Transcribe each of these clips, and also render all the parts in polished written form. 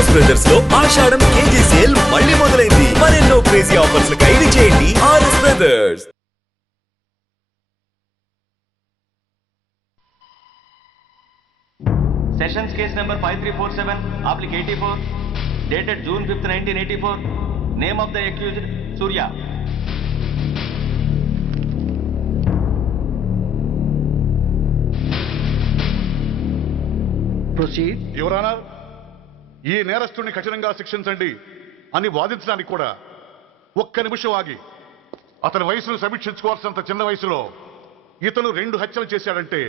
RS brothers లో ఆషాఢం KG sale మళ్ళీ మొదలైంది. మరెన్నో క్రేజీ ఆఫర్స్ ఖైదీ చేయండి RS brothers. Sessions case number 5347/84, dated June 5th, 1984. Name of the accused, Surya. Proceed. Your honour, ఈ నేరస్తుడిని కఠినంగా శిక్షించండి అని వాదించడానికి కూడా ఒక్క నిమిషం ఆగి, అతని వయసును సమీక్షించుకోవాల్సినంత చిన్న వయసులో ఇతను 2 హత్యలు చేశాడంటే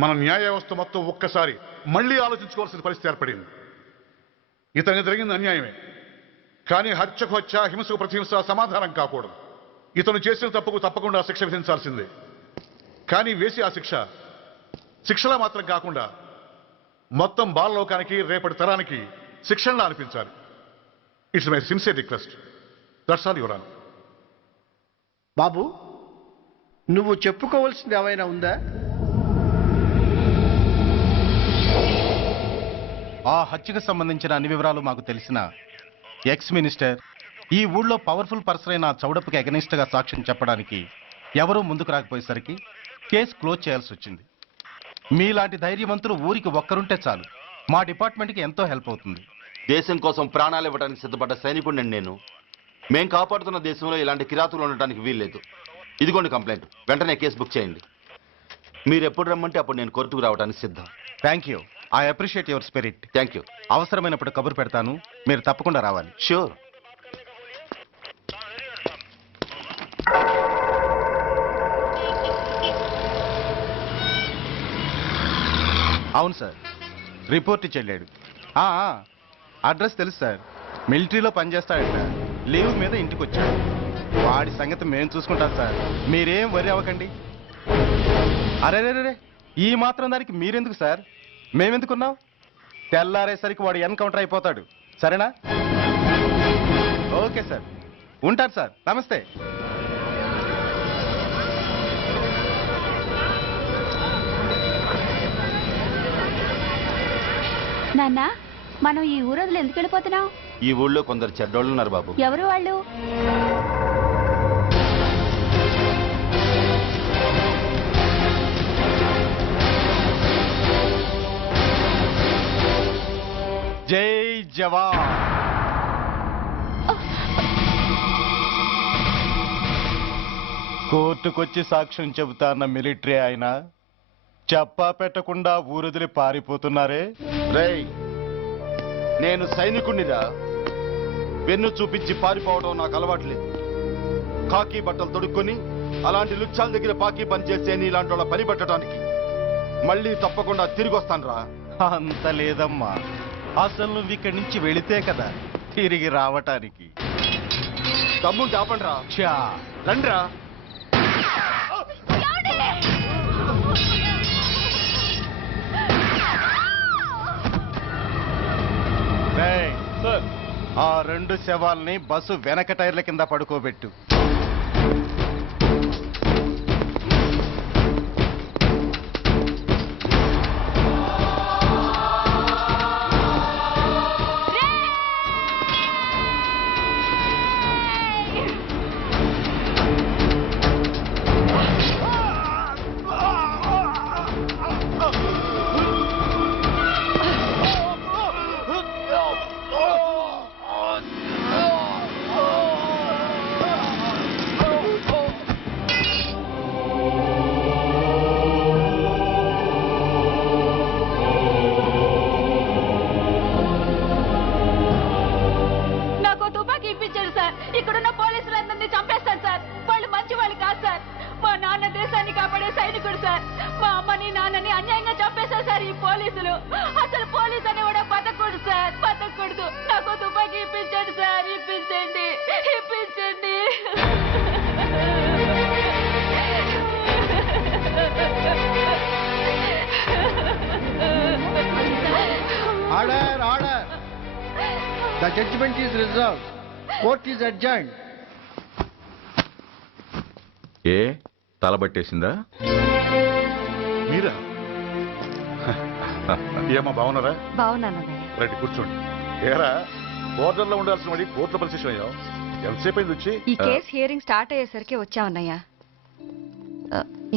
మన న్యాయ వ్యవస్థ మొత్తం ఒక్కసారి మళ్లీ ఆలోచించుకోవాల్సిన పరిస్థితి ఏర్పడింది. ఇతనికి జరిగింది అన్యాయమే, కానీ హత్యకు హత్య, హింసకు ప్రతిహింస సమాధానం కాకూడదు. ఇతను చేసిన తప్పుకు తప్పకుండా శిక్ష విధించాల్సిందే. కానీ వేసి ఆ శిక్షలా మాత్రం కాకుండా మొత్తం బాలలోకానికి, రేపటి తరానికి శిక్షణలా అనిపించాలి. It's my sincere request. That's all your honour. బాబు, నువ్వు చెప్పుకోవాల్సింది ఏమైనా ఉందా? ఆ హత్యకు సంబంధించిన అన్ని వివరాలు మాకు తెలిసిన ఎక్స్ మినిస్టర్ ఈ ఊళ్ళో పవర్ఫుల్ పర్సన్ అయిన చౌడప్పకి అగెనిస్ట్ గా సాక్ష్యం చెప్పడానికి ఎవరూ ముందుకు రాకపోయేసరికి కేసు క్లోజ్ చేయాల్సి వచ్చింది. మీలాంటి ధైర్యవంతులు ఊరికి ఒక్కరుంటే చాలు, మా డిపార్ట్మెంట్కి ఎంతో హెల్ప్ అవుతుంది. దేశం కోసం ప్రాణాలు ఇవ్వడానికి సిద్ధపడ్డ సైనికుడిని నేను. మేం కాపాడుతున్న దేశంలో ఇలాంటి కిరాతులు ఉండటానికి వీల్లేదు. ఇదిగోండి కంప్లైంట్, వెంటనే కేసు బుక్ చేయండి. మీరు ఎప్పుడు రమ్మంటే అప్పుడు నేను కోర్టుకు రావడానికి సిద్ధం. Thank you, I appreciate your spirit. Thank you. అవసరమైనప్పుడు కబురు పెడతాను, మీరు తప్పకుండా రావాలి. షూర్. అవును సార్, రిపోర్ట్ ఇచ్చి వెళ్ళాడు. అడ్రస్ తెలుసు సార్, మిలిటరీలో పనిచేస్తాడంట. లీవ్ మీద ఇంటికి వచ్చాడు. వాడి సంగతి మేము చూసుకుంటాం సార్, మీరేం వరి అవ్వకండి. అరే, ఈ మాత్రం దానికి మీరెందుకు సార్, మేమెందుకున్నాం? తెల్లారేసరికి వాడు ఎన్కౌంటర్ అయిపోతాడు, సరేనా? ఓకే సార్, ఉంటారు సార్, నమస్తే. నాన్న, మనం ఈ ఊరోజులు ఎందుకు వెళ్ళిపోతున్నాం? ఈ ఊళ్ళో కొందరు చెడ్డోళ్ళు ఉన్నారు బాబు. ఎవరు వాళ్ళు? జై జవాన్. కోర్టుకొచ్చి సాక్ష్యం చెబుతాన్న మిలిటరీ ఆయన చెప్పా పెట్టకుండా ఊరొదిలి పారిపోతున్నారే. రేయ్, నేను సైనికుణ్ణిరా. వెన్ను చూపించి పారిపోవడం నాకు అలవాట్లేదు. కాకి బట్టలు తొడుక్కొని అలాంటి లుచ్చాల దగ్గర పాకి పని చేసే నీలాంటి వాళ్ళ పని పెట్టడానికి మళ్ళీ తప్పకుండా తిరిగి వస్తాను రా. అంత లేదమ్మా, అసలు నువ్వు ఇక్కడి నుంచి వెళితే కదా తిరిగి రావటానికి. తమ్ముంటే ఆపండి రా. చా రండిరా. రేయ్, ఆ 2 శవాల్ని బస్సు వెనక టైర్ల కింద పడుకోబెట్టు. ఇక్కడున్న పోలీసులందరినీ చంపేస్తారు సార్. వాళ్ళు మంచి వాళ్ళు కాదు సార్. మా నాన్న దేశాన్ని కాపాడే సైనికుడు సార్. మా అమ్మని నాన్నని అన్యాయంగా చంపేశారు సార్ ఈ పోలీసులు. అసలు పోలీసు అని కూడా బతకూడదు సార్, బతకూడదు. నాకు తుపాకీ ఇప్పించండి సార్, ఇప్పించండి, ఇప్పించండి. Order, order. The judgment is reserved. Court is adjourned. ఏ తలబట్టేసిందా? మీరా? ఏమో బాగున్నారా? బాగున్నాను. రండి కూర్చోండి. ఏరా బోర్డర్లో ఉండాల్సిన వాడి కోర్టులో పరిశీలన అయ్యావు. ఎంతసేపు అయింది వచ్చి? ఈ కేసు హియరింగ్ స్టార్ట్ అయ్యేసరికి వచ్చావన్నయ్య.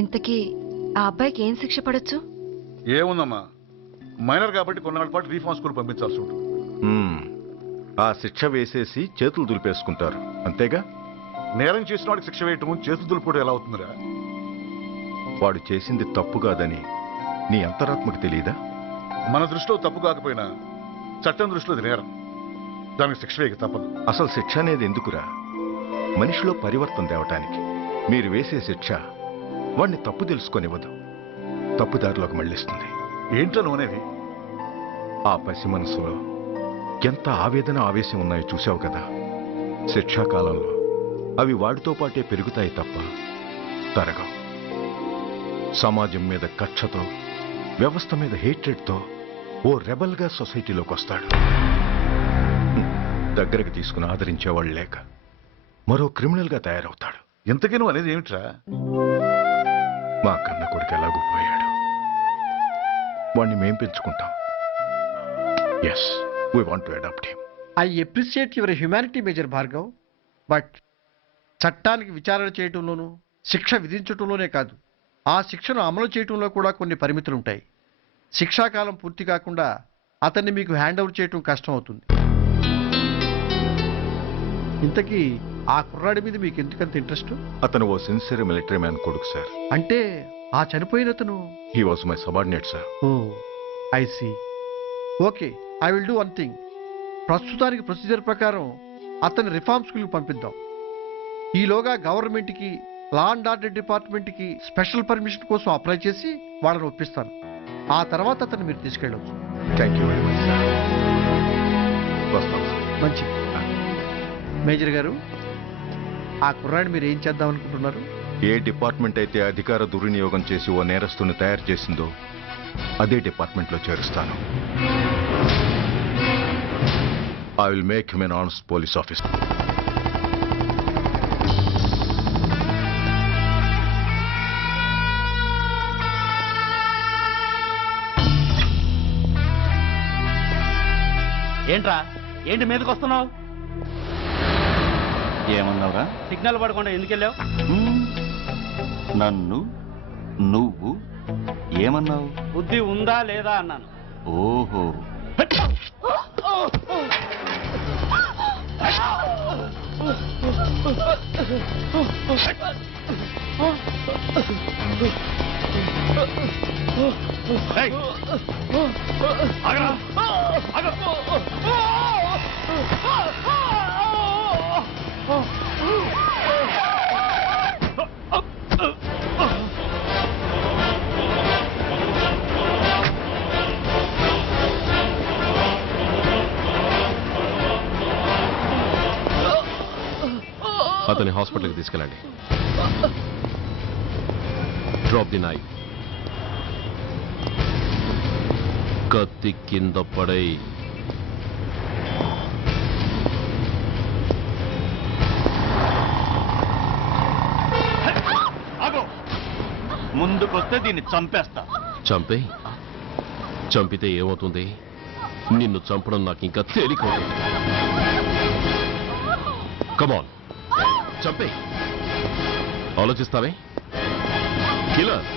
ఇంతకీ ఆ అబ్బాయికి ఏం శిక్ష పడొచ్చు? ఏముందమ్మా, మైనర్ కాబట్టి కొన్నాళ్ళ పాటు రీఫార్మ్ స్కూల్ పంపించాల్సి ఉంటుంది. ఆ శిక్ష వేసేసి చేతులు దులిపేసుకుంటారు అంతేగా? నేరం చేసిన వాడికి శిక్ష వేయటం చేతులు దులుపుకోవడం ఎలా అవుతుందిరా? వాడు చేసింది తప్పు కాదని నీ అంతరాత్మకు తెలియదా? మన దృష్టిలో తప్పు కాకపోయినా చట్టం దృష్టిలో అది నేరం. దానికి శిక్ష వేయక తప్పదు. అసలు శిక్ష అనేది ఎందుకురా? మనిషిలో పరివర్తన తేవటానికి. మీరు వేసే శిక్ష వాడిని తప్పు తెలుసుకొనివ్వదు, తప్పుదారిలోకి మళ్ళిస్తుంది. ఏంటో నువ్వనేది? ఆ పసి మనసులో ఎంత ఆవేదన ఆవేశం ఉన్నాయో చూశావు కదా. శిక్షాకాలంలో అవి వాడితో పాటే పెరుగుతాయి తప్ప తరగవు. సమాజం మీద కక్షతో, వ్యవస్థ మీద హేట్రెడ్తో ఓ రెబల్గా సొసైటీలోకి వస్తాడు. దగ్గరకు తీసుకుని ఆదరించేవాళ్ళు లేక మరో క్రిమినల్గా తయారవుతాడు. ఇంతకీ నువ్వు అనేది ఏమిట్రా? మా కన్న కొడుకు ఎలాగూ పోయాడు, వాణ్ణి మేం పెంచుకుంటాం. Yes, we want to adopt him. I appreciate your humanity major Bhargav, but చట్టానికి విచారణ చేయటంలోనూ శిక్ష విధించటంలోనే కాదు, ఆ శిక్షను అమలు చేయటంలో కూడా కొన్ని పరిమితులు ఉంటాయి. శిక్షాకాలం పూర్తి కాకుండా అతన్ని మీకు హ్యాండ్ ఓవర్ చేయటం కష్టం అవుతుంది. ఇంతకీ ఆ కుర్రాడి మీద మీకు ఎందుకంత ఇంట్రెస్ట్? అతను ఓ సిన్సియర్ మిలిటరీ మ్యాన్ కొడుకు సార్. అంటే ఆ చనిపోయిన అతను? He was my subordinate sir. Oh I see. Okay, I will do one thing. ప్రస్తుతానికి ప్రొసీజర్ ప్రకారం అతన్ని రిఫార్మ్ స్కూల్కి పంపిద్దాం. ఈలోగా గవర్నమెంట్కి, లా అండ్ ఆర్డర్ డిపార్ట్మెంట్కి స్పెషల్ పర్మిషన్ కోసం అప్లై చేసి వాళ్ళని ఒప్పిస్తాను. ఆ తర్వాత అతన్ని మీరు తీసుకెళ్ళవచ్చు. Thank you very much sir. వస్తాం సార్. మంచి మేజర్ గారు, ఆ కుర్రాడిని మీరు ఏం చేద్దాం అనుకుంటున్నారు? ఏ డిపార్ట్మెంట్ అయితే అధికార దుర్వినియోగం చేసి ఓ నేరస్తుని తయారు చేసిందో అదే డిపార్ట్మెంట్లో చేరుస్తాను. I will make him an honest police officer. ఏంట్రా, ఏంటి మీదకి వస్తున్నావు? ఏమన్నావురా? సిగ్నల్ పడకుండా ఎందుకు వెళ్ళావు? నన్ను నువ్వు ఏమన్నావు? బుద్ధి ఉందా లేదా అన్నాను. ఓహో, అతని హాస్పిటల్కి తీసుకెళ్ళండి. Drop the knife. కత్తి కింద పడై. ముందుకొస్తే దీన్ని చంపేస్తా. చంపే. చంపితే ఏమవుతుంది? నిన్ను చంపడం నాకు ఇంకా తేలికవుతుంది. కమాన్, చంపే. ఆలోచిస్తావే కిల్లర్?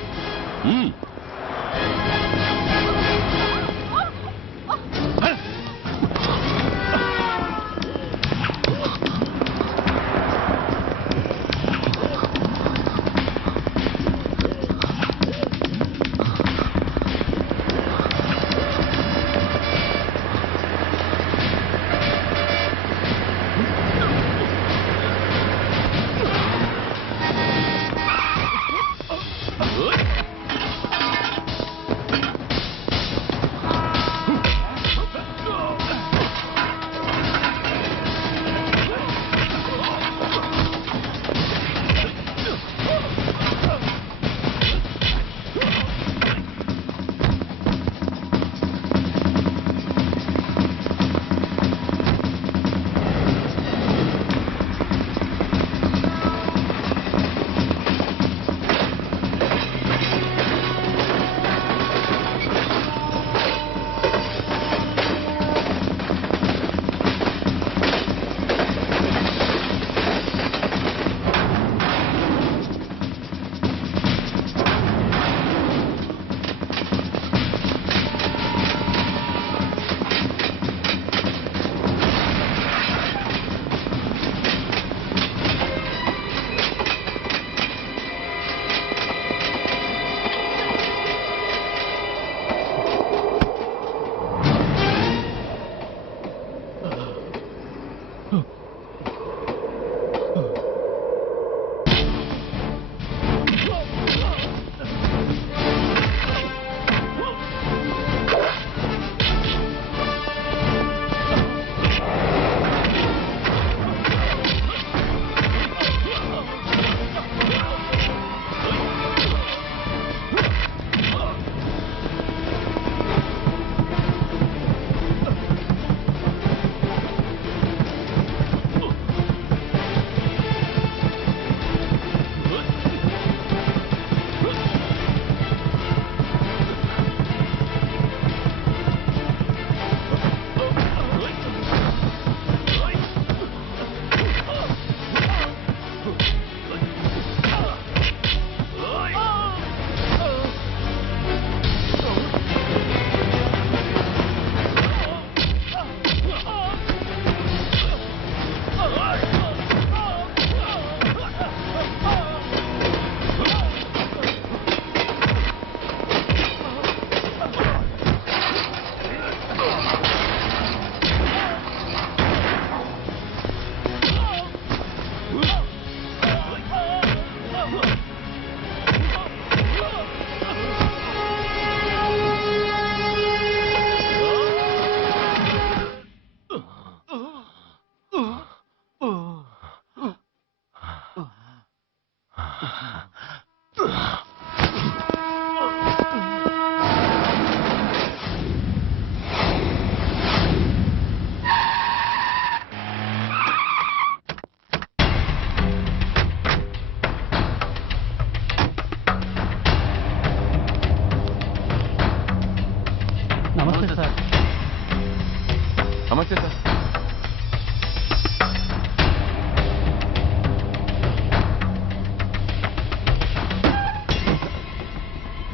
నమస్తే సార్.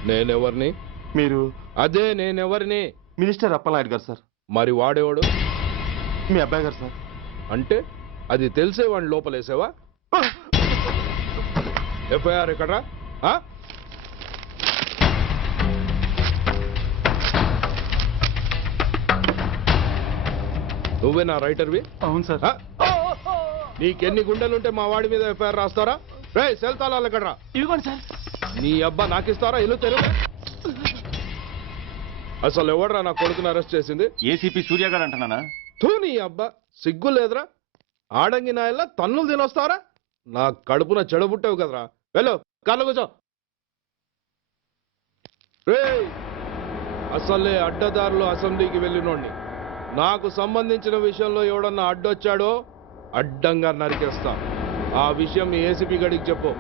నేనెవరిని? మీరు అదే నేనెవరిని? మినిస్టర్ అప్పలనాయుడు గారు సార్. మరి వాడేవాడు? మీ అబ్బాయి గారు సార్. అంటే అది తెలిసే వాడిని లోపలేసావా? ఎఫ్ఐఆర్ ఎక్కడ్రా? ఆ? నువ్వే నా రైటర్వి? అవును సార్. ఆ? నీకెన్ని గుండెలుంటే మా వాడి మీద ఎఫ్ఐఆర్ రాస్తారా? రే సెల్ తాళాలు ఎక్కడ్రా? ఇదిగోండి సార్. నీ అబ్బా నాకిస్తారా? ఇల్లు తెరువు. అసలు ఎవడ్రా నా కొడుకుని అరెస్ట్ చేసింది? ఏసీపీ సూర్య గారు అంటున్నానా? తూ నీ అబ్బా సిగ్గు లేదురా? ఆడంగి నాయల్లా తన్నులు తినొస్తారా? నా కడుపున చెడబుట్టావు కదరా. వెళ్ళు కార్లో కూర్చో. రేయ్ అసలే అడ్డదారులు అసెంబ్లీకి వెళ్ళినోడిని. నాకు సంబంధించిన విషయంలో ఎవడన్నా అడ్డొచ్చాడో అడ్డంగా నరికేస్తా. ఆ విషయం మీ ఏసీపీ గడికి చెప్పు.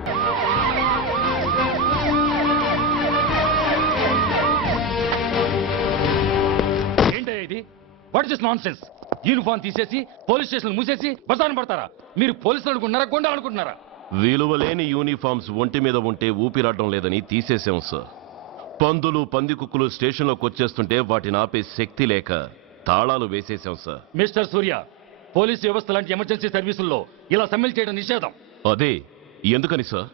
ఏంటయ్యా ఇది? What is nonsense? యూనిఫామ్ తీసేసి పోలీస్ స్టేషన్ మూసేసి బజారు పడతారా? మీరు పోలీసులు అనుకుంటున్నారా, గుండా అనుకుంటున్నారా? విలువలేని యూనిఫామ్స్ ఒంటి మీద ఉంటే ఊపిరాడడం లేదని తీసేసాం సార్. పందులు పందికుక్కులు స్టేషన్లోకి వచ్చేస్తుంటే వాటిని ఆపే శక్తి లేక తాళాలు వేసేసాం సార్. మిస్టర్ సూర్య, పోలీస్ వ్యవస్థ లాంటి ఎమర్జెన్సీ సర్వీసుల్లో ఇలా సమ్మెలు చేయడం నిషేధం. అదే ఎందుకని sir?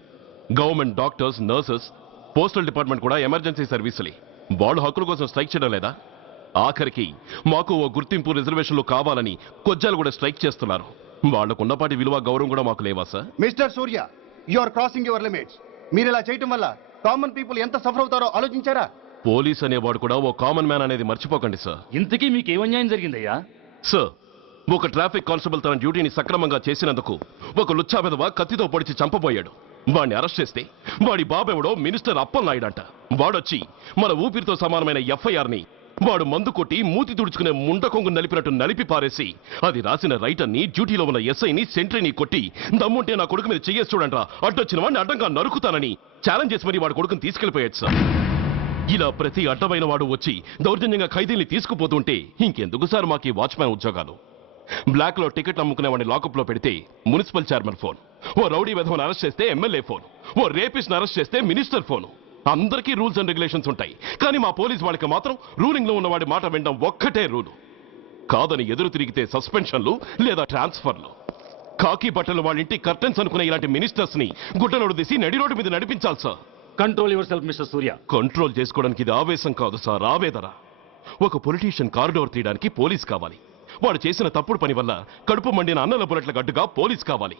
Government doctors, nurses, postal department కూడా ఎమర్జెన్సీ సర్వీసులే. వాళ్ళు హక్కుల కోసం స్ట్రైక్ చేయడం లేదా? ఆఖరికి మాకు ఓ గుర్తింపు రిజర్వేషన్లు కావాలని కొజ్జాలు కూడా స్ట్రైక్ చేస్తున్నారు. వాళ్లకున్నపాటి విలువ గౌరవం కూడా మాకు లేవా sir? Mister Surya, you are crossing your limits. మీరు ఇలా చేయటం వల్ల కామన్ పీపుల్ ఎంత సఫర్ అవుతారో ఆలోచించారా? పోలీస్ అనేవాడు కూడా ఓ కామన్ మ్యాన్ అనేది మర్చిపోకండి సార్. ఇంతకీ మీకు ఏమన్యాయం జరిగిందయ్యా? సార్, ఒక ట్రాఫిక్ కానిస్టేబుల్ తన డ్యూటీని సక్రమంగా చేసినందుకు ఒక లుచ్చా విధవ కత్తితో పొడిచి చంపబోయాడు. వాడిని అరెస్ట్ చేస్తే వాడి బాబెవడో మినిస్టర్ అప్పలనాయుడంట. వాడొచ్చి మన ఊపిరితో సమానమైన ఎఫ్ఐఆర్ని వాడు మందు కొట్టి మూతి తుడుచుకునే ముండకొంగు నలిపినట్టు నలిపి పారేసి అది రాసిన రైటర్ని, డ్యూటీలో ఉన్న ఎస్ఐని, సెంట్రీని కొట్టి దమ్ముంటే నా కొడుకు మీద చెయ్యేసి చూడంట్రా, అడ్డొచ్చిన వాడిని అడ్డంగా నరుకుతానని ఛాలెంజ్ చేసి మరి వాడి కొడుకుని తీసుకెళ్లిపోయాడు సార్. ఇలా ప్రతి అడ్డమైన వాడు వచ్చి దౌర్జన్యంగా ఖైదీల్ని తీసుకుపోతుంటే ఇంకెందుకు సార్ మాకు ఈ వాచ్మ్యాన్ ఉద్యోగాలు? బ్లాక్ లో టికెట్లు అమ్ముకునే వాడిని లాకప్ లో పెడితే మున్సిపల్ చైర్మన్ ఫోన్, ఓ రౌడీ విధవను అరెస్ట్ చేస్తే ఎమ్మెల్యే ఫోన్, ఓ రేపిస్ట్ అరెస్ట్ చేస్తే మినిస్టర్ ఫోన్. అందరికీ రూల్స్ అండ్ రెగ్యులేషన్స్ ఉంటాయి, కానీ మా పోలీస్ వాళ్ళకి మాత్రం రూలింగ్ లో ఉన్న వాడి మాట వినడం ఒక్కటే రూలు. కాదని ఎదురు తిరిగితే సస్పెన్షన్లు లేదా ట్రాన్స్ఫర్లు. కాకి బట్టలు వాళ్ళ ఇంటి కర్టెన్స్ అనుకునే ఇలాంటి మినిస్టర్స్ ని గుడ్డలోడు తీసి నడి రోడ్డు మీద నడిపించాలి sir. Control your self mister Surya. Control చేసుకోవడానికి ఇది ఆవేశం కాదు సార్, ఆవేదన. ఒక పొలిటీషియన్ కారిడోర్ తీయడానికి పోలీస్ కావాలి. వాడు చేసిన తప్పుడు పని వల్ల కడుపు మండిన అన్నల బుల్లెట్ల గడ్డుగా పోలీస్ కావాలి.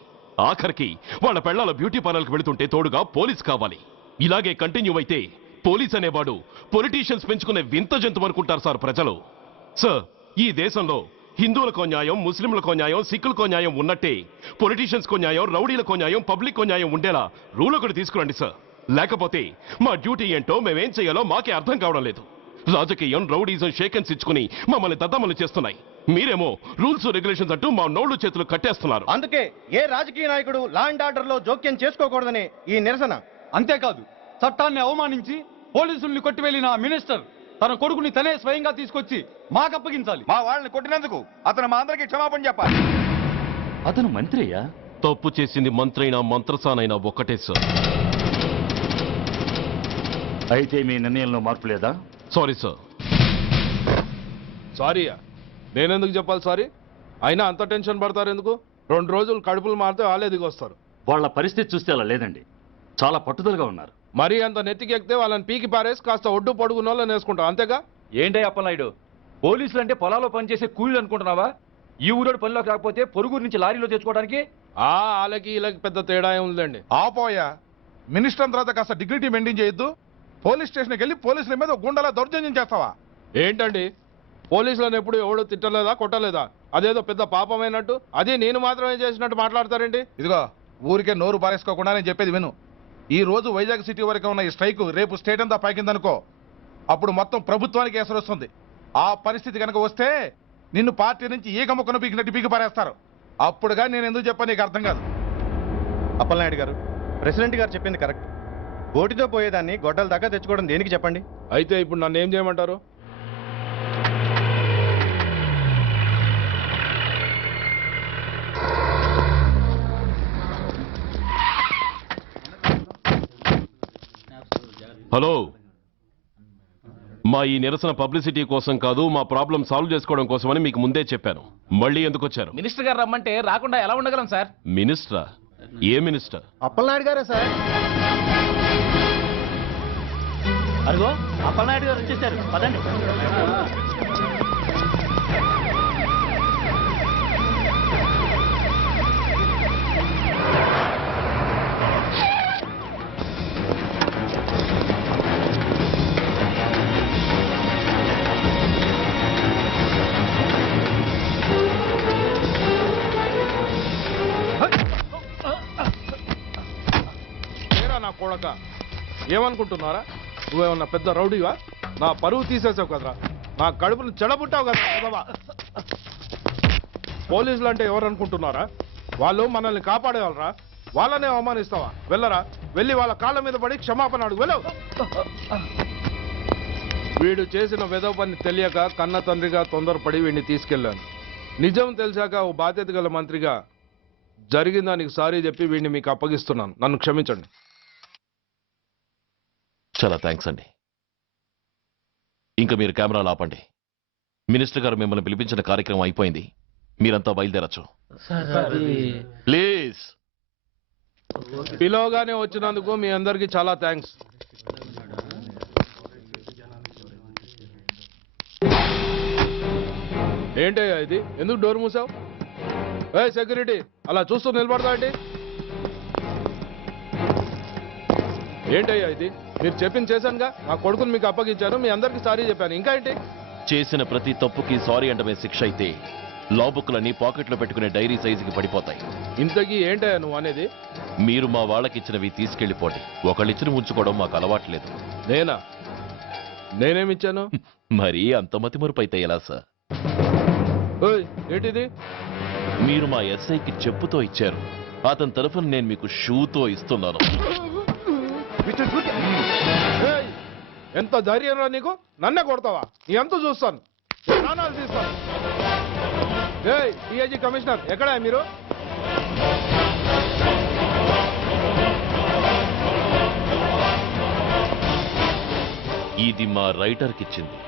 ఆఖరికి వాళ్ళ పెళ్లాల బ్యూటీ పార్లర్కి వెళుతుంటే తోడుగా పోలీస్ కావాలి. ఇలాగే కంటిన్యూ అయితే పోలీస్ అనేవాడు పొలిటీషియన్స్ పెంచుకునే వింత జంతువు అనుకుంటారు సార్ ప్రజలు. సార్, ఈ దేశంలో హిందువులకో న్యాయం, ముస్లింలకో న్యాయం, సిక్కులకో న్యాయం ఉన్నట్టే పొలిటీషియన్స్కో న్యాయం, రౌడీలకో న్యాయం, పబ్లిక్కో న్యాయం ఉండేలా రూల్ ఒకటి తీసుకురండి సార్. లేకపోతే మా డ్యూటీ ఏంటో మేమేం చేయాలో మాకే అర్థం కావడం లేదు. రాజకీయం, రౌడీజం షేకెన్స్ ఇచ్చుకుని మమ్మల్ని దద్దమలు చేస్తున్నాయి. మీరేమో రూల్స్ రెగ్యులేషన్స్ అంటూ మా నోళ్లు చేతులు కట్టేస్తున్నారు. అందుకే ఏ రాజకీయ నాయకుడు లా అండ్ ఆర్డర్ లో జోక్యం చేసుకోకూడదని ఈ నిరసన. అంతేకాదు, చట్టాన్ని అవమానించి పోలీసుల్ని కొట్టివెళ్లిన మినిస్టర్ తన కొడుకుని తనే స్వయంగా తీసుకొచ్చి మాకు అప్పగించాలి. మా వాళ్ళని కొట్టినందుకు అతను మా అందరికీ క్షమాపణ చెప్పాలి. అతను మంత్రియా? తప్పు చేసింది మంత్రైనా మంత్రసానైనా ఒక్కటే సార్. అయితే మీ నిర్ణయంలో మార్పు లేదా? Sorry sir. సారీయా? నేనెందుకు చెప్పాలి సారీ? అయినా అంత టెన్షన్ పడతారు ఎందుకు? 2 రోజులు కడుపులు మారితే వాళ్ళే దిగొస్తారు. వాళ్ళ పరిస్థితి చూస్తే అలా లేదండి, చాలా పట్టుదలగా ఉన్నారు. మరీ అంత నెత్తికెక్కితే వాళ్ళని పీకి పారేసి కాస్త ఒడ్డు పొడుగున్న వాళ్ళని వేసుకుంటాం, అంతేగా? ఏంటి అప్పలనాయుడు, పోలీసులు అంటే పొలాల్లో పనిచేసే కూలీలు అనుకుంటున్నావా? ఈ ఊరోడు పనిలోకి రాకపోతే పొరుగు నుంచి లారీలో తెచ్చుకోవడానికి వాళ్ళకి వీళ్ళకి పెద్ద తేడా ఉందండి. ఆపోయా, మినిస్టర్ తర్వాత కాస్త డిగ్నిటీ మెయింటైన్ చేయొద్దు. పోలీస్ స్టేషన్కి వెళ్ళి పోలీసుల మీద గుండాల దౌర్జన్యం చేస్తావా? ఏంటండి, పోలీసులను ఎప్పుడు ఎవడు తిట్టలేదా, కొట్టలేదా? అదేదో పెద్ద పాపమైనట్టు, అదే నేను మాత్రమే చేసినట్టు మాట్లాడతారేంటి? ఇదిగో, ఊరికే నోరు పారేసుకోకుండా నేను చెప్పేది విను. ఈ రోజు వైజాగ్ సిటీ వరకు ఉన్న ఈ స్ట్రైక్ రేపు స్టేట్ అంతా పైకిందనుకో, అప్పుడు మొత్తం ప్రభుత్వానికి ఎసరు వస్తుంది. ఆ పరిస్థితి కనుక వస్తే నిన్ను పార్టీ నుంచి ఈగ ముక్కను పీకినట్టు పీకి పారేస్తారు. అప్పుడుగా నేను ఎందుకు చెప్పాను నీకు అర్థం కాదు. అప్పలనాయుడు గారు, ప్రెసిడెంట్ గారు చెప్పింది కరెక్ట్. గోటితో పోయేదాన్ని గొడ్డల దాకా తెచ్చుకోవడం దేనికి చెప్పండి? అయితే ఇప్పుడు నన్ను ఏం చేయమంటారు? హలో, మా ఈ నిరసన పబ్లిసిటీ కోసం కాదు, మా ప్రాబ్లం సాల్వ్ చేసుకోవడం కోసమని మీకు ముందే చెప్పాను. మళ్ళీ ఎందుకు వచ్చారు? మినిస్టర్ గారు రమ్మంటే రాకుండా ఎలా ఉండగలం సార్? మినిస్టరా? ఏ మినిస్టర్? అప్పలనాయుడు గారే సార్. అదిగో అప్పలనాయుడు గారు వచ్చేసారు, పదండి. నా కొడక ఏమనుకుంటున్నారా? నువ్వేమన్నా పెద్ద రౌడీవా? నా పరువు తీసేసావు కదరా, నా కడుపును చెడబుట్టావు కదా. పోలీసులు అంటే ఎవరు అనుకుంటున్నారా? వాళ్ళు మనల్ని కాపాడేవాళ్ళరా? వాళ్ళనే అవమానిస్తావా? వెళ్ళరా, వెళ్ళి వాళ్ళ కాళ్ళ మీద పడి క్షమాపణ అడుగు. వెళ్ళవు. వీడు చేసిన వెధవ పని తెలియక కన్న తండ్రిగా తొందరపడి వీడిని తీసుకెళ్లాను. నిజం తెలిసాక ఓ బాధ్యత గల మంత్రిగా జరిగిన దానికి సారీ చెప్పి వీడిని మీకు అప్పగిస్తున్నాను. నన్ను క్షమించండి. చాలా థ్యాంక్స్ అండి. ఇంకా మీరు కెమెరాలు ఆపండి. మినిస్టర్ గారు మిమ్మల్ని పిలిపించిన కార్యక్రమం అయిపోయింది. మీరంతా బయలుదేరచ్చు ప్లీజ్. పిలవగానే వచ్చినందుకు మీ అందరికీ చాలా థ్యాంక్స్. ఏంటయ్యా ఇది? ఎందుకు డోర్ మూసావు? ఏ సెక్యూరిటీ, అలా చూస్తూ నిలబడతా ఏంటి? ఏంటయ్యా ఇది? మీరు చెప్పింది చేశానుగా, నా కొడుకుని మీకు అప్పగించాను, మీ అందరికీ సారీ చెప్పాను. ఇంకా ఏంటి? చేసిన ప్రతి తప్పుకి సారీ అంటమే శిక్ష అయితే లా బుక్లన్నీ పాకెట్లో పెట్టుకునే డైరీ సైజుకి పడిపోతాయి. ఇంతకీ ఏంటయ్యా నువ్వు అనేది? మీరు మా వాళ్ళకిచ్చినవి తీసుకెళ్లిపోండి. ఒకళ్ళిచ్చిన ఉంచుకోవడం మాకు అలవాట్లేదు. నేనా? నేనేమిచ్చాను? మరీ అంత మతిమరుపు అయితే ఎలా సార్? ఓయ్, ఏంటిది? మీరు మా ఎస్ఐకి చెప్పుతో ఇచ్చారు, అతని తరఫున నేను మీకు షూతో ఇస్తున్నాను. ఏయ్, ఎంత ధైర్యం రా నీకు? నన్నే కొడతావా? నీ ఎంత చూస్తాను, ప్రాణాలు తీస్తాను. ఏయ్ డిఐజీ కమిషనర్, ఎక్కడా మీరు? ఇది మా రైటర్కి ఇచ్చింది,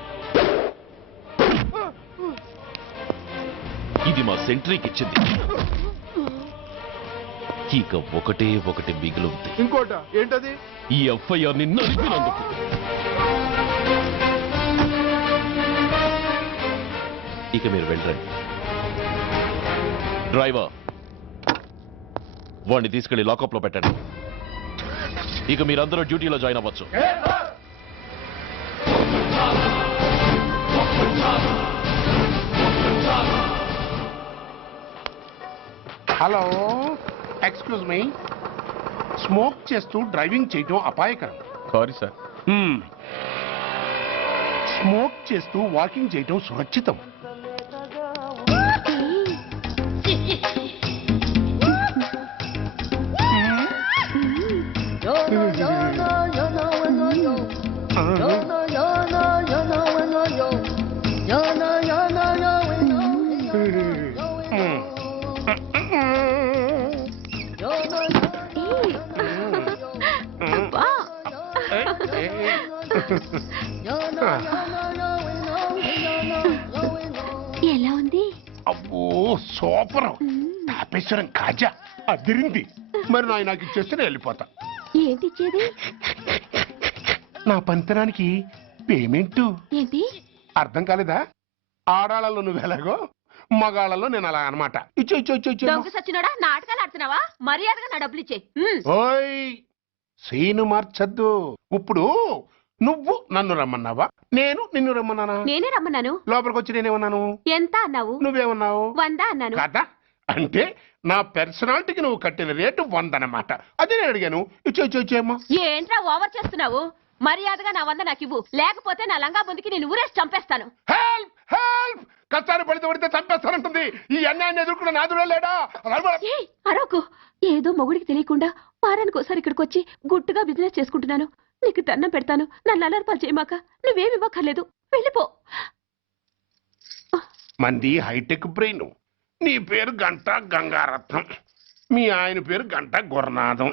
ఇది మా సెంట్రీకి ఇచ్చింది. ఇక ఒకటి మిగిలింది. ఇంకోట ఏంటది? ఈ ఎఫ్ఐఆర్ ని నలిపినందుకు. ఇక మీరు వెళ్ళండి. డ్రైవర్, వాడిని తీసుకెళ్లి లాకప్ లో పెట్టండి. ఇక మీరందరూ డ్యూటీలో జాయిన్ అవ్వచ్చు. Hello, excuse me. స్మోక్ చేస్తూ డ్రైవింగ్ చేయటం అపాయకరం. Sorry sir. స్మోక్ చేస్తూ వాకింగ్ చేయటం సురక్షితం. ఎలా ఉంది? అబ్బో సూపర్. తాపేశ్వరం కాజా అదిరింది. మరి నాకు ఇచ్చేస్తే నేను వెళ్ళిపోతా. ఏంటి ఇచ్చేది? నా పంతనానికి పేమెంట్. ఏంటి అర్థం కాలేదా? ఆడాళ్ళలో నువ్వు ఎలాగో, మగాళ్ళలో నేను అలా అనమాట. ఇచ్చు ఇచ్చు ఇచ్చు ఇచ్చు. దొంగ సచ్చినోడా, నాటకాలు ఆడుతున్నావా? మర్యాదగా నా డబ్బులు ఇచ్చే. ఓయ్, సీను మార్చద్దు. ఇప్పుడు నువ్వు నన్ను రమ్మన్నావా, నేను నిన్ను రమ్మన్నానా? నేనే రమ్మన్నాను. లోపలికి వచ్చి నేనేమన్నాను? ఎంత అన్నావు? నువ్వేమన్నావు? 100 అన్నాను. కదా, అంటే నా పర్సనాలిటీకి నువ్వు కట్టిన రేటు 100 అన్నమాట. అదే నేను అడిగాను. ఇచ్చు ఇచ్చు ఇచ్చేమ్మా. ఏంట్రా ఓవర్ చేస్తున్నావు? మర్యాదగా నా 100 నాకు ఇవ్వు, లేకపోతే నా లంగా ముందుకి నేను ఊరేసి చంపేస్తాను. Help help. కష్టాలు పడితే చంపేస్తానంటుంది. ఈ అన్యాయాన్ని ఎదుర్కొన్న నాదుడే లేడా? అరవకు. ఏదో మొగుడికి తెలియకుండా వారానికి ఒకసారి ఇక్కడికి వచ్చి గుట్టుగా బిజినెస్ చేసుకుంటున్నాను. నీకు దండం పెడతాను, నన్ను అలర్పాలు చేయమాక. నువ్వేమి ఇవ్వక్కర్లేదు, వెళ్ళిపో. మంది హైటెక్ బ్రెయిన్. నీ పేరు గంట గంగారత్నం, మీ ఆయన పేరు గంట గురనాథం.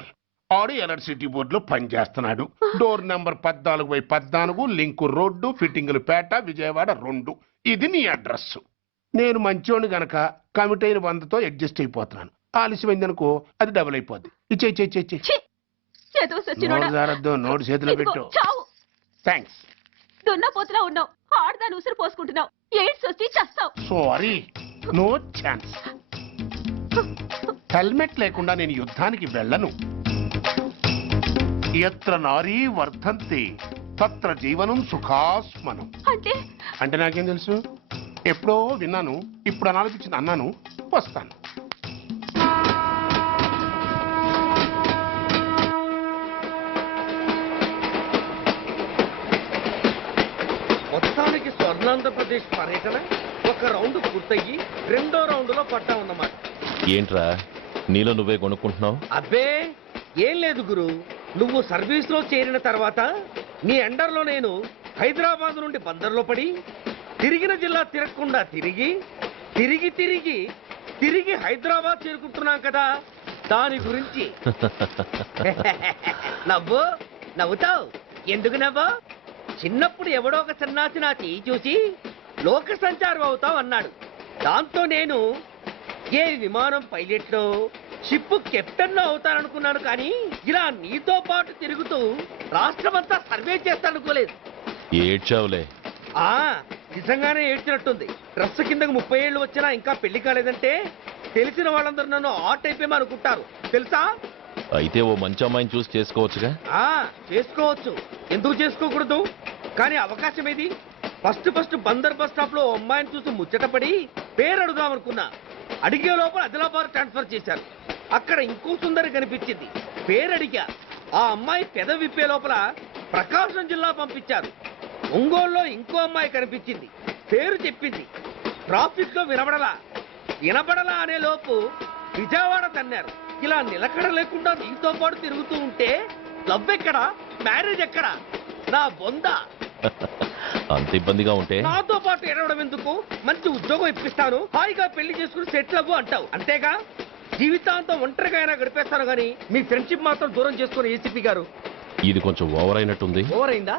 ఆడు ఎలక్ట్రిసిటీ బోర్డులో పనిచేస్తున్నాడు. డోర్ నెంబర్ 14/14, లింకు రోడ్డు, ఫిట్టింగులు పేట, విజయవాడ 2. ఇది నీ అడ్రస్. నేను మంచోడు గనక కమిట్ అయిన 100తో అడ్జస్ట్ అయిపోతున్నాను. ఆలస్యమైందనుకో అది డబుల్ అయిపోద్ది. ఇచ్చే నోటు చేతిలో పెట్టు. థ్యాంక్స్. దున్నపోతులా ఉన్నావు, ఆడదాని ఉసురు పోసుకుంటున్నావు, ఎయిడ్స్ వచ్చి చస్తావు. Sorry, no chance. హెల్మెట్ లేకుండా నేను యుద్ధానికి వెళ్ళను. ఎత్ర నారీ వర్ధంతి తత్ర జీవనం సుఖాస్మనం. అంటే నాకేం తెలుసు? ఎప్పుడో విన్నాను, ఇప్పుడు అనాలనిపించింది అన్నాను. వస్తాను. మొత్తానికి స్వర్ణాంధ్రప్రదేశ్ పర్యటన ఒక రౌండ్ పూర్తయ్యి 2వ రౌండ్లో పడ్డామన్నమాట. ఏంట్రా నీలో నువ్వే కొనుక్కుంటున్నావు? అబ్బే ఏం లేదు గురు, నువ్వు సర్వీస్ లో చేరిన తర్వాత నీ అండర్లో నేను హైదరాబాద్ నుండి బందర్లో పడి తిరిగిన జిల్లా తిరగకుండా తిరిగి తిరిగి తిరిగి తిరిగి హైదరాబాద్ చేరుకుంటున్నాం కదా, దాని గురించి. నవ్వుతావు ఎందుకు నవ్వు? చిన్నప్పుడు ఎవడో ఒక సన్నాసి నా చెయ్యి చూసి లోక సంచారం అవుతావు అన్నాడు. దాంతో నేను ఏ విమానం పైలట్లో షిప్ కెప్టెన్ అవుతాననుకున్నాను, కానీ ఇలా నీతో పాటు తిరుగుతూ రాష్ట్రమంతా సర్వే చేస్తాననుకోలేదు. ఏడ్చావులే. నిజంగానే ఏడ్చినట్టుంది. డ్రెస్ కిందకు 30 ఏళ్ళు వచ్చినా ఇంకా పెళ్లి కాలేదంటే తెలిసిన వాళ్ళందరూ నన్ను ఆట్ అయిపోయామని అనుకుంటారు తెలుసా? అయితే ఓ మంచి అమ్మాయిని చూసి చేసుకోవచ్చుగా. చేసుకోవచ్చు, ఎందుకు చేసుకోకూడదు? కానీ అవకాశం ఏది? ఫస్ట్ బందర్ బస్ స్టాప్ లో అమ్మాయిని చూసి ముచ్చటపడి పేరు అడుగుదామనుకున్నా. అడిగే లోపల ఆదిలాబాద్ ట్రాన్స్ఫర్ చేశారు. అక్కడ ఇంకో సుందరి కనిపించింది, పేరు అడిగా. ఆ అమ్మాయి పెద విప్పే లోపల ప్రకాశం జిల్లా పంపించారు. ఒంగోలులో ఇంకో అమ్మాయి కనిపించింది, పేరు చెప్పింది. ట్రాఫిక్ లో వినబడలా అనే లోపు విజయవాడ తన్నారు. ఇలా నిలకడ లేకుండా నీతో పాటు తిరుగుతూ ఉంటే లవ్ ఎక్కడా, మ్యారేజ్ ఎక్కడా? నా బొంద. అంత ఇబ్బందిగా ఉంటే నాతో పాటు ఎడవడం ఎందుకు? మంచి ఉద్యోగం ఇప్పిస్తాను, హాయిగా పెళ్లి చేసుకుని సెటిల్ అవ్వు అంటావు అంతేగా. జీవితాంతం ఒంటరిగా అయినా గడిపేస్తాను, కానీ మీ ఫ్రెండ్షిప్ మాత్రం దూరం చేసుకుని ఏసీపీ గారు. ఇది కొంచెం ఓవర్ అయినట్టుంది. ఓవర్ అయిందా?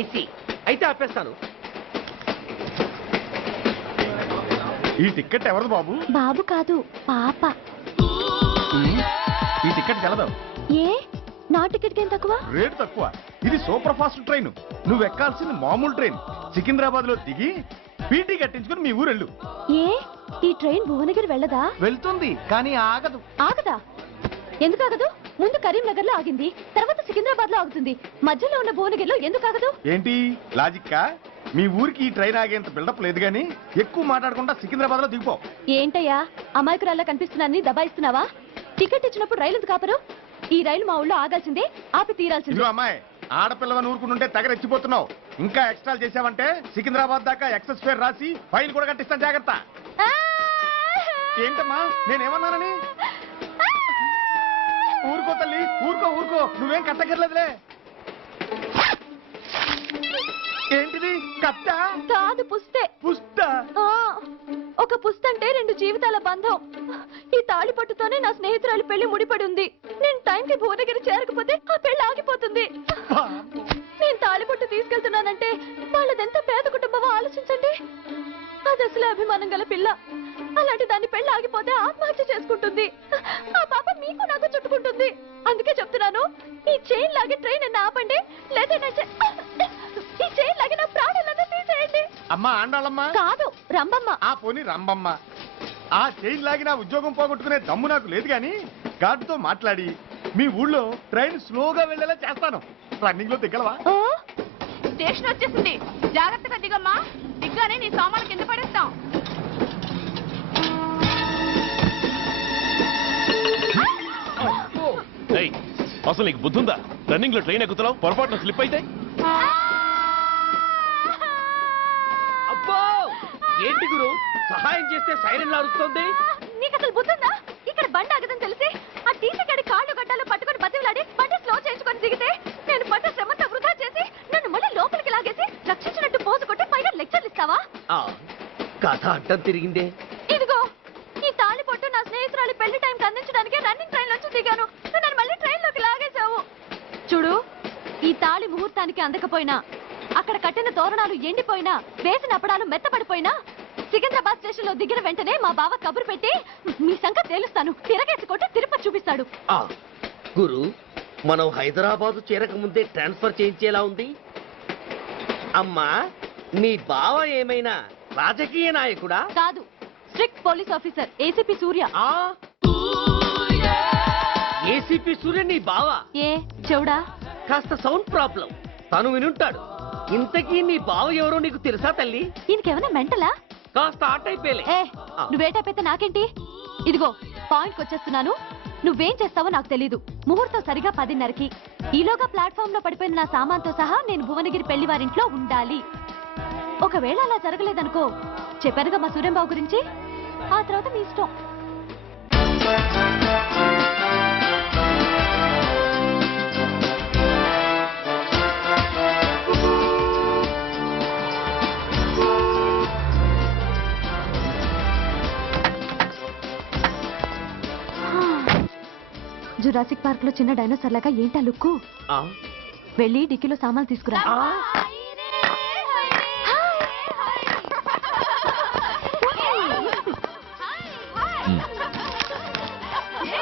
ఐసీ, అయితే ఆపేస్తాను. ఈ టికెట్ ఎవరిది బాబు? బాబు కాదు, పాప. ఈ టికెట్ చెల్లదు. ఏ నా టికెట్ ఏం తక్కువ? రేటు తక్కువ. ఇది సూపర్ ఫాస్ట్ ట్రైన్. నువ్వు ఎక్కాల్సింది మామూలు ట్రైన్. సికింద్రాబాద్ లో దిగి పీటీ కట్టించుకుని మీ ఊరెళ్ళు. ఏ ఈ ట్రైన్ భువనగిరి వెళ్ళదా? వెళ్తుంది, కానీ ఆగదు. ఆగదా? ఎందుకు ఆగదు? ముందు కరీంనగర్ లో ఆగింది, తర్వాత సికింద్రాబాద్ లో ఆగుతుంది. మధ్యలో ఉన్న భువనగిరిలో ఎందుకు ఆగదు? ఏంటి లాజిక్కా? మీ ఊరికి ఈ ట్రైన్ ఆగేంత బిల్డప్ లేదు, గానీ ఎక్కువ మాట్లాడకుండా సికింద్రాబాద్ లో దిగిపో. ఏంటయ్యా అమాయకురాల్లా కనిపిస్తున్నానని దబాయిస్తున్నావా? టికెట్ ఇచ్చినప్పుడు రైలు ఎందుకు ఆపరు? ఈ రైలు మా ఊళ్ళో ఆగాల్సిందే, ఆపి తీరాల్సిందే. అమ్మాయి, ఆడపిల్లవని ఊరుకుంటుంటే తెగరెచ్చిపోతున్నావు. ఇంకా ఎక్స్ట్రా చేసావంటే సికింద్రాబాద్ దాకా ఎక్సెస్ ఫేర్ రాసి ఫైన్ కూడా కట్టిస్తాను, జాగ్రత్త. ఏంటమ్మా నేనేమన్నానని? ఊరుకో తల్లి, ఊరుకో, నువ్వేం కట్టగర్లేదులే. ఏంటిది? కట్ట కాదు, పుస్తే. పుస్తా? ఒక పుస్తంటే 2 జీవితాల బంధం. ఈ తాళి పట్టుతోనే నా స్నేహితురాలి పెళ్లి ముడిపడి ఉంది. నేను టైంకి భువనగిరి చేరకపోతే ఆ పెళ్లి ఆగిపోతుంది. నేను తాళిపట్టు తీసుకెళ్తున్నానంటే వాళ్ళదెంత పేద కుటుంబమో ఆలోచించండి. అది అసలు అభిమానం గల పిల్ల. అలాంటి దాన్ని పెళ్లి ఆగిపోతే ఆత్మహత్య చేసుకుంటుంది. ఆ పాప మీకు నాకు చుట్టుకుంటుంది. అందుకే చెప్తున్నాను, ఈ చైన్ లాగే ట్రైన్ ఆపండి, లేదా ఈ చైన్ లాగే నా ప్రాణాలను తీసేయండి. అమ్మా ఆండాళ్ళమ్మ కాదు, రంబమ్మ. ఆ పోని రంబమ్మ. ఆ చైన్ లాగి నా ఉద్యోగం పోగొట్టుకునే దమ్ము నాకు లేదు, గాని గార్డుతో మాట్లాడి మీ ఊళ్ళో ట్రైన్ స్లోగా వెళ్ళేలా చేస్తాను. రన్నింగ్ లో దిగలవా? స్టేషన్ వచ్చేసింది, జాగ్రత్తగా దిగమ్మా. దిగ్గానే నీ సామాన్లు కింద పడేస్తాం. అసలు నీకు బుద్ధుందా? రన్నింగ్ లో ట్రైన్ ఎక్కుతున్నావు, పొరపాటున స్లిప్ అయితే? అబ్బో ఏంటి గురు, సహాయం చేస్తే సైరన్ అరుస్తుంది. నీకు అసలు బుద్ధుందా? ఇక్కడ బండి ఆగదని తెలిసి ఆ టీసీ గడి కాళ్ళు గడ్డాలు పట్టుకొని బతిలాడి బండి స్లో చేయించుకొని దిగితే నేను పడ్డ శ్రమంతా వృధా చేసి నన్ను మళ్ళీ లోపలికి లాగేసి రక్షించినట్టు పోజు కొట్టి పైగా లెక్చర్లు ఇస్తావా? కథ అడ్డం తిరిగిందే. ఇదిగో ఈ తాళి పొట్టు నా స్నేహితురాలి పెళ్లి టైంకి అందించడానికి రన్నింగ్ ట్రైన్ నుంచి దిగాను. నన్ను మళ్ళీ ట్రైన్ లోకి లాగేసి ఈ తాళి ముహూర్తానికి అందకపోయినా, అక్కడ కట్టిన తోరణాలు ఎండిపోయినా, వేసిన అప్పడాలు మెత్తపడిపోయినా, సికింద్రాబాద్ స్టేషన్ లో దిగిన వెంటనే మా బావ కబురు పెట్టి మీ సంగతి తేలుస్తాను, తిరగేసి కొట్టి తిరుపతి చూపిస్తాడు. గురు, మనం హైదరాబాద్ చేరక ముందే ట్రాన్స్ఫర్ చేయించేలా ఉంది. అమ్మా, నీ బావ ఏమైనా రాజకీయ నాయకుడా? కాదు, స్ట్రిక్ట్ పోలీస్ ఆఫీసర్, ఏసీపీ సూర్య. ఏసీపీ సూర్య నీ బావ? ఏ చెవుడా? కాస్త సౌండ్ ప్రాబ్లం, తను వినుంటాడు. ఇంతకీ నీ బావ ఎవరో నీకు తెలుసా తల్లి? ఈయనకేమైనా మెంటలా? కాస్త ఆటైపోయలే. నువ్వేటైపోతే నాకేంటి? ఇదిగో పాయింట్కి వచ్చేస్తున్నాను. నువ్వేం చేస్తావో నాకు తెలీదు. ముహూర్తం సరిగా 10:30కి. ఈలోగా ప్లాట్ఫామ్ లో పడిపోయిన నా సామాన్తో సహా నేను భువనగిరి పెళ్లి వారింట్లో ఉండాలి. ఒకవేళ అలా జరగలేదనుకో, చెప్పానుగా మా సూర్యంబాబు గురించి, ఆ తర్వాత మీ ఇష్టం. జురాసిక్ పార్క్ లో చిన్న డైనోసార్ లాగా ఏంటా లుక్కు? వెళ్ళి డిక్కీలో సామాన్లు తీసుకురా.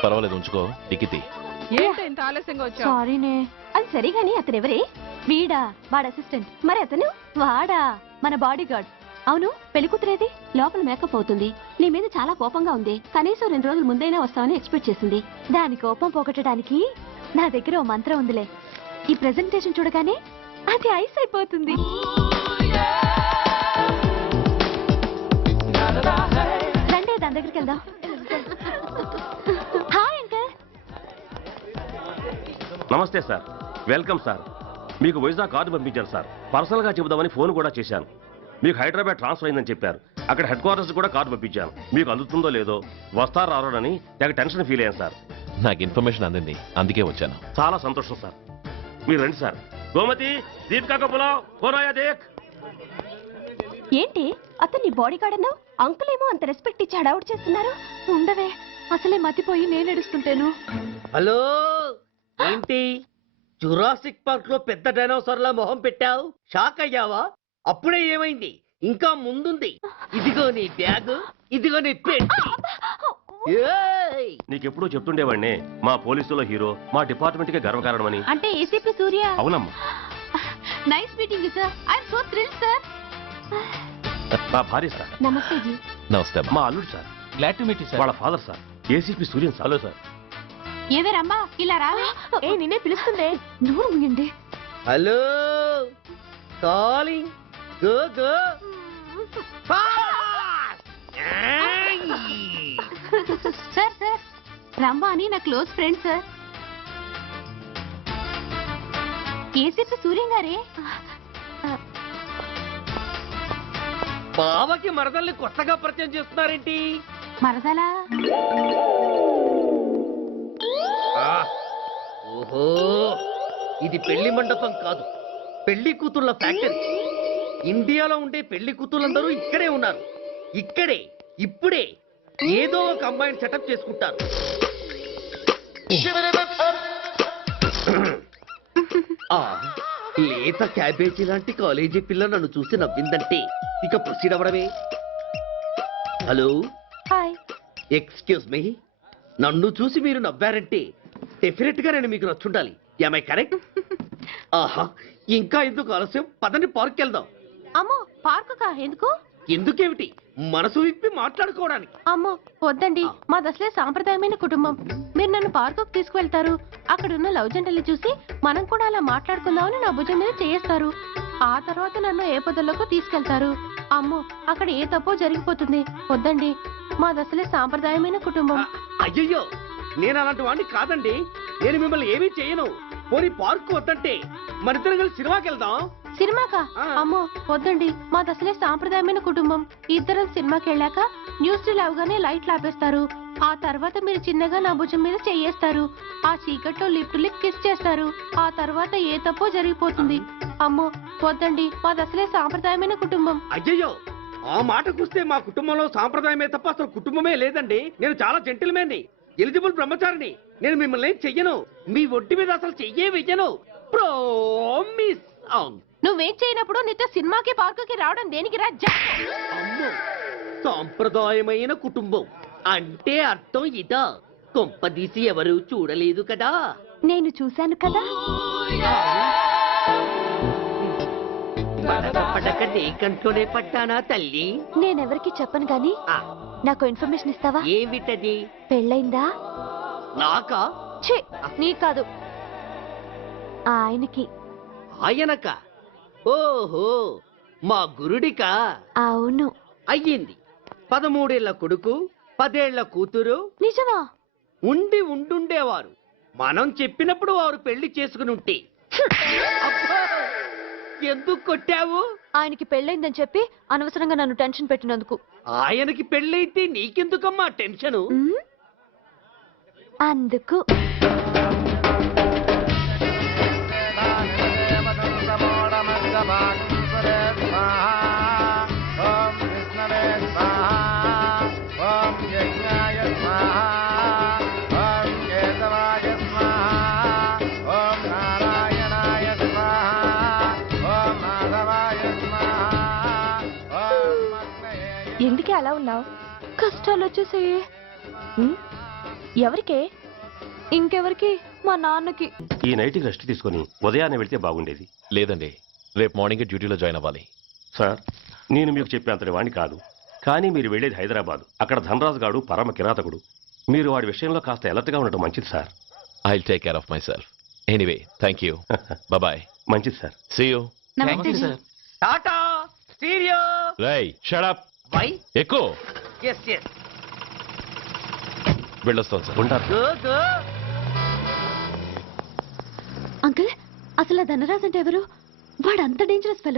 పర్వాలేదు, ఉంచుకో. టికితి ఏంటి ఆలస్యంగా వచ్చావు? సారీనే. అది సరిగాని అతను ఎవరే? వీడా, వాడు అసిస్టెంట్. మరి అతను? వాడా, మన బాడీ గార్డ్. అవును, పెళ్లి కూతురేది? లోపల మేకప్ అవుతుంది. నీ మీద చాలా కోపంగా ఉంది. కనీసం 2 రోజుల ముందైనా వస్తావని ఎక్స్పెక్ట్ చేసింది. దాని కోపం పోగొట్టడానికి నా దగ్గర ఓ మంత్రం ఉందిలే. ఈ ప్రెజెంటేషన్ చూడగానే అది ఐస్ అయిపోతుంది. రండి, దాని దగ్గరికి వెళ్దాం. Hi uncle. నమస్తే సార్, వెల్కమ్ సార్. మీకు వైజాగ్ కార్డు పంపించారు సార్. పర్సనల్ గా చెబుదామని ఫోన్ కూడా చేశాను. మీకు హైదరాబాద్ ట్రాన్స్ఫర్ అయిందని చెప్పారు. అక్కడ హెడ్ క్వార్టర్స్ కూడా కార్డు పంపించాను. మీకు అందుతుందో లేదో, వస్తారో రారోనని తెగ టెన్షన్ ఫీల్ అయ్యాను సార్. నాకు ఇన్ఫర్మేషన్ అందింది, అందుకే వచ్చాను. చాలా సంతోషం సార్. మీరు రండి సార్. గోమతి, దీపికా కపులావ్, కోరాయా దేక్. ఏంటి అతన్ని బాడీ గార్డ్ అన్నావు? అంకుల్ ఏమో అంత రెస్పెక్ట్ ఇచ్చి హడావుడు చేస్తున్నారు. ఉండవే, అసలే మతిపోయి నేను ఎడుస్తుంటాను. హలో, ఏంటి జురాసిక్ పార్క్ లో పెద్ద డైనోసార్ల మొహం పెట్టావు? షాక్ అయ్యావా? అప్పుడే ఏమైంది? ఇంకా ముందుంది. ఇదిగో నీ బ్యాగ్, ఇదిగో నీ పెట్టి. నీకెప్పుడు చెప్తుండేవాడిని, మా పోలీసులో హీరో, మా డిపార్ట్మెంట్ కి గర్వకారణమని. అంటే ఏసీపీ సూర్య? అవునమ్మా. Nice meeting sir. I'm so thrilled sir. మా భార్య సార్. నమస్తే జీ. నమస్తే. మా అల్లుడు sir. Glad to meet you sir. వాళ్ళ father sir, ACP Suryan sir. Hello sir. ఏవేరమ్మా, ఇలా రావే. ఏ నిన్నే పిలుస్తుందే. నువ్వు ముయండి. Hello, calling. Go go. Sir sir, రమ్మ అని నా close friend sir. ACP Suryam గారే. బావకి మరదల్ని కొత్తగా పరిచయం చేస్తున్నారేంటి? మరదలా? ఓహో, ఇది పెళ్లి మండపం కాదు, పెళ్లి కూతుళ్ళ ఫ్యాక్టరీ. ఇండియాలో ఉండే పెళ్లి కూతుళ్ళందరూ ఇక్కడే ఉన్నారు. ఇక్కడే ఇప్పుడే ఏదో ఒక అమ్మాయిని సెటప్ చేసుకుంటారు. లేత క్యాబేజీ లాంటి కాలేజీ పిల్ల నన్ను చూసి నవ్విందంటే ఇక ప్రొసీడ్ అవ్వడమే. Hello, hi. ఎక్స్క్యూజ్ మీ, నన్ను చూసి మీరు నవ్వారంటే డెఫినెట్ గా నేను మీకు నచ్చుండాలి. Am I correct? ఆహా, ఇంకా ఎందుకు ఆలస్యం? పదండి, పార్క్ వెళ్దాం. అమ్మో, పార్కు కా? ఎందుకు? ఎందుకేమిటి, మనసు విప్పి మాట్లాడుకోవడానికి. అమ్మో వద్దండి, మాది అసలే సాంప్రదాయమైన కుటుంబం. మీరు నన్ను పార్కుకు తీసుకువెళ్తారు, అక్కడున్న లవ్ జంటలు చూసి మనం కూడా అలా మాట్లాడుకుందామని నా భుజం మీద చేస్తారు. ఆ తర్వాత నన్ను ఏ పొదల్లోకి తీసుకెళ్తారు. అమ్మో, అక్కడ ఏ తప్పో జరిగిపోతుంది. వద్దండి, మాది అసలే సాంప్రదాయమైన కుటుంబం. అయ్యయ్యో, నేను అలాంటి వాడిని కాదండి. నేను మిమ్మల్ని ఏమీ చేయను. పోనీ పార్క్ వద్దంటే మరిద్దరం కలిసి సినిమాకి వెళ్దాం. సినిమాకా? అమ్మో వద్దండి, మాది అసలే సాంప్రదాయమైన కుటుంబం. ఇద్దరం సినిమాకి వెళ్ళాక న్యూస్ అవగానే లైట్లు ఆపేస్తారు. ఆ తర్వాత మీరు చిన్నగా నా భుజం మీద చెయ్యేస్తారు. ఆ చీకట్లో లిప్ కిస్ చేస్తారు. ఆ తర్వాత ఏ తప్పో జరిగిపోతుంది. అమ్మో వద్దండి, మాది అసలే సాంప్రదాయమైన కుటుంబం. అయ్యయ్యో, ఆ మాటకొస్తే మా కుటుంబంలో సాంప్రదాయమే తప్ప అసలు కుటుంబమే లేదండి. నేను చాలా జెంటిల్మెన్ని, ఎలిజిబుల్ బ్రహ్మచారిని. నేను మిమ్మల్ని ఏం చెయ్యను. మీ ఒంటి మీద అసలు చెయ్యే వెయ్యను. ప్రామిస్. అవును. నువ్వేం చేయనప్పుడు నీతో సినిమాకి పార్కుకి రావడం దేనికి రా? అమ్మో, సాంప్రదాయమైన కుటుంబం అంటే అర్థం ఇదా? కొంపదీసి ఎవరు చూడలేదు కదా? నేను చూశాను కదా. పడక పడక నీ కంట్లోనే పట్టానా తల్లి? నేనెవరికి చెప్పను గాని నాకు ఇన్ఫర్మేషన్ ఇస్తావా? ఏమిటది? పెళ్ళైందా? నాకా? ఛీ, నీ కాదు, ఆయనకి. ఆయనక? ఓహో, మా గురుడికా? అవును. అయ్యింది. 13 ఏళ్ల కొడుకు, 10 ఏళ్ల కూతురు. నిజమా? ఉండుండేవారు. మనం చెప్పినప్పుడు వారు పెళ్లి చేసుకుని ఉంటే. అబ్బా! ఎందుకు కొట్టావు? ఆయనకి పెళ్ళైందని చెప్పి అనవసరంగా నన్ను టెన్షన్ పెట్టినందుకు. ఆయనకి పెళ్ళైతే నీకెందుకమ్మా టెన్షను? అందుకు. ఎందుకే అలా ఉన్నావు? కష్టాలు వచ్చేసాయి. ఎవరికే? ఇంకెవరికి? మా నాన్నకి. ఈ నైట్కి రెస్ట్ తీసుకొని ఉదయాన్నే వెళ్తే బాగుండేది. లేదండి, రేపు మార్నింగ్ డ్యూటీలో జాయిన్ అవ్వాలి. సార్, నేను మీకు చెప్పేంతటి వాడిని కాదు, కానీ మీరు వెళ్ళేది హైదరాబాద్. అక్కడ ధనరాజు గాడు పరమ కిరాతకుడు. మీరు వాడి విషయంలో కాస్త అలర్ట్గా ఉండటం మంచిది sir. I will take care of myself. Anyway, thank you. Bye. మంచిది సార్. See you. టాటా స్టీరియో. రేయ్, షట్ అప్. వై? ఎక్కు. yes yes. వెళ్ళొస్తాను సార్. ఉంటారు. go go. అంకుల్, అసలు ధనరాజ్ అంటే ఎవరు? వాడు అంత డేంజరస్ ఫెలో